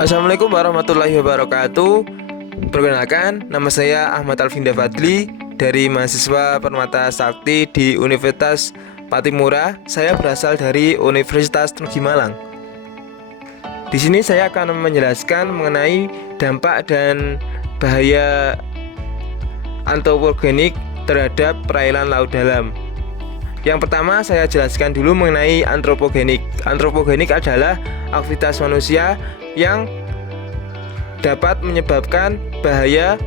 Assalamualaikum warahmatullahi wabarakatuh. Perkenalkan, nama saya Ahmad Alvinda Fadli dari mahasiswa Permata Sakti di Universitas Patimura. Saya berasal dari Universitas Negeri Malang. Di sini saya akan menjelaskan mengenai dampak dan bahaya antropogenik terhadap perairan laut dalam. Yang pertama saya jelaskan dulu mengenai antropogenik. Antropogenik adalah aktivitas manusia yang dapat menyebabkan bahaya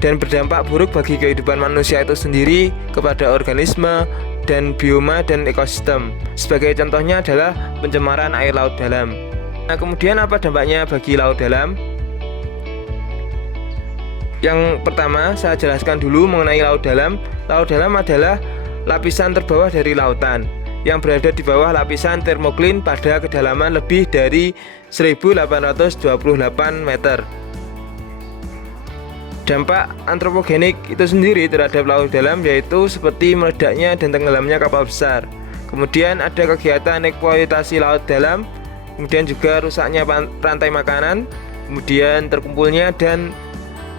dan berdampak buruk bagi kehidupan manusia itu sendiri, kepada organisme dan bioma dan ekosistem. Sebagai contohnya adalah pencemaran air laut dalam. Nah, kemudian apa dampaknya bagi laut dalam? Yang pertama saya jelaskan dulu mengenai laut dalam. Laut dalam adalah lapisan terbawah dari lautan yang berada di bawah lapisan termoklin pada kedalaman lebih dari 1828 meter. Dampak antropogenik itu sendiri terhadap laut dalam yaitu seperti meledaknya dan tenggelamnya kapal besar. Kemudian ada kegiatan eksploitasi laut dalam, kemudian juga rusaknya rantai makanan, kemudian terkumpulnya dan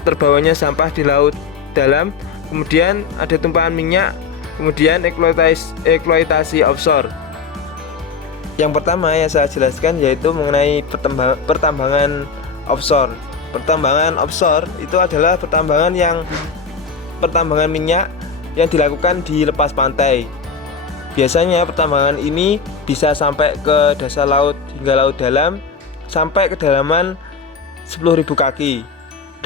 terbawanya sampah di laut dalam, kemudian ada tumpahan minyak, kemudian eksploitasi offshore. Yang pertama yang saya jelaskan yaitu mengenai pertambangan offshore. Pertambangan offshore itu adalah pertambangan minyak yang dilakukan di lepas pantai. Biasanya pertambangan ini bisa sampai ke dasar laut hingga laut dalam sampai kedalaman 10.000 kaki.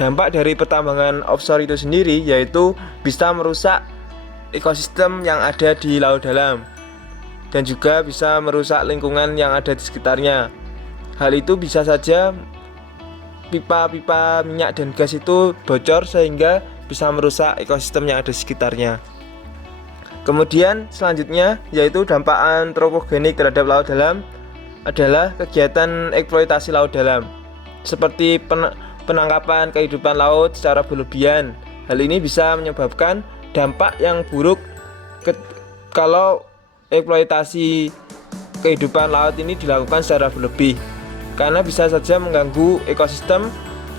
Dampak dari pertambangan offshore itu sendiri yaitu bisa merusak ekosistem yang ada di laut dalam dan juga bisa merusak lingkungan yang ada di sekitarnya. Hal itu bisa saja pipa-pipa minyak dan gas itu bocor sehingga bisa merusak ekosistem yang ada di sekitarnya. Kemudian selanjutnya yaitu dampak antropogenik terhadap laut dalam adalah kegiatan eksploitasi laut dalam seperti penangkapan kehidupan laut secara berlebihan. Hal ini bisa menyebabkan dampak yang buruk kalau eksploitasi kehidupan laut ini dilakukan secara berlebih, karena bisa saja mengganggu ekosistem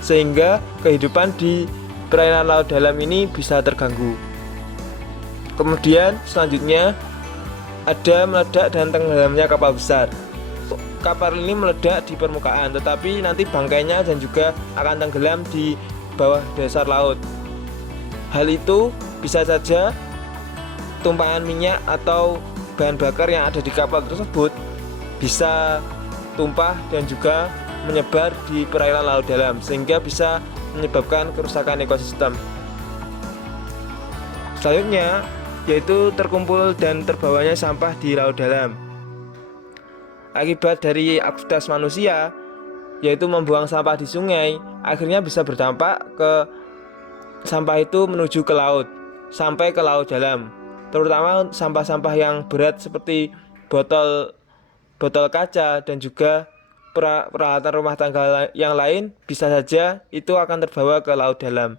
sehingga kehidupan di perairan laut dalam ini bisa terganggu. Kemudian selanjutnya ada meledak dan tenggelamnya kapal besar. Kapal ini meledak di permukaan, tetapi nanti bangkainya dan juga akan tenggelam di bawah dasar laut. Hal itu bisa saja tumpahan minyak atau bahan bakar yang ada di kapal tersebut bisa tumpah dan juga menyebar di perairan laut dalam sehingga bisa menyebabkan kerusakan ekosistem. Selanjutnya yaitu terkumpul dan terbawanya sampah di laut dalam. Akibat dari aktivitas manusia yaitu membuang sampah di sungai, akhirnya bisa berdampak ke sampah itu menuju ke laut, sampai ke laut dalam, terutama sampah-sampah yang berat seperti botol kaca dan juga peralatan rumah tangga yang lain bisa saja itu akan terbawa ke laut dalam.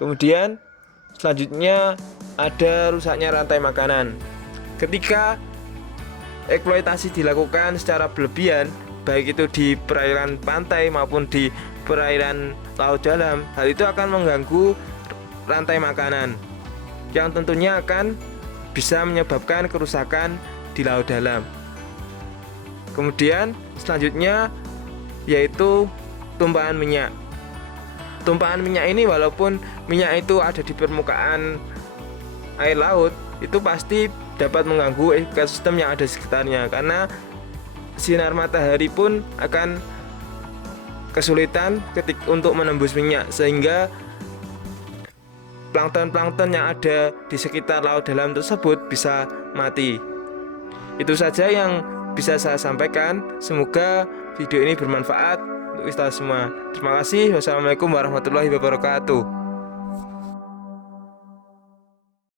Kemudian selanjutnya ada rusaknya rantai makanan. Ketika eksploitasi dilakukan secara berlebihan, baik itu di perairan pantai maupun di perairan laut dalam, hal itu akan mengganggu rantai makanan yang tentunya akan bisa menyebabkan kerusakan di laut dalam. Kemudian selanjutnya yaitu tumpahan minyak. Tumpahan minyak ini walaupun minyak itu ada di permukaan air laut, itu pasti dapat mengganggu ekosistem yang ada di sekitarnya, karena sinar matahari pun akan kesulitan untuk menembus minyak sehingga plankton-plankton yang ada di sekitar laut dalam tersebut bisa mati. Itu saja yang bisa saya sampaikan. Semoga video ini bermanfaat untuk kita semua. Terima kasih. Wassalamualaikum warahmatullahi wabarakatuh.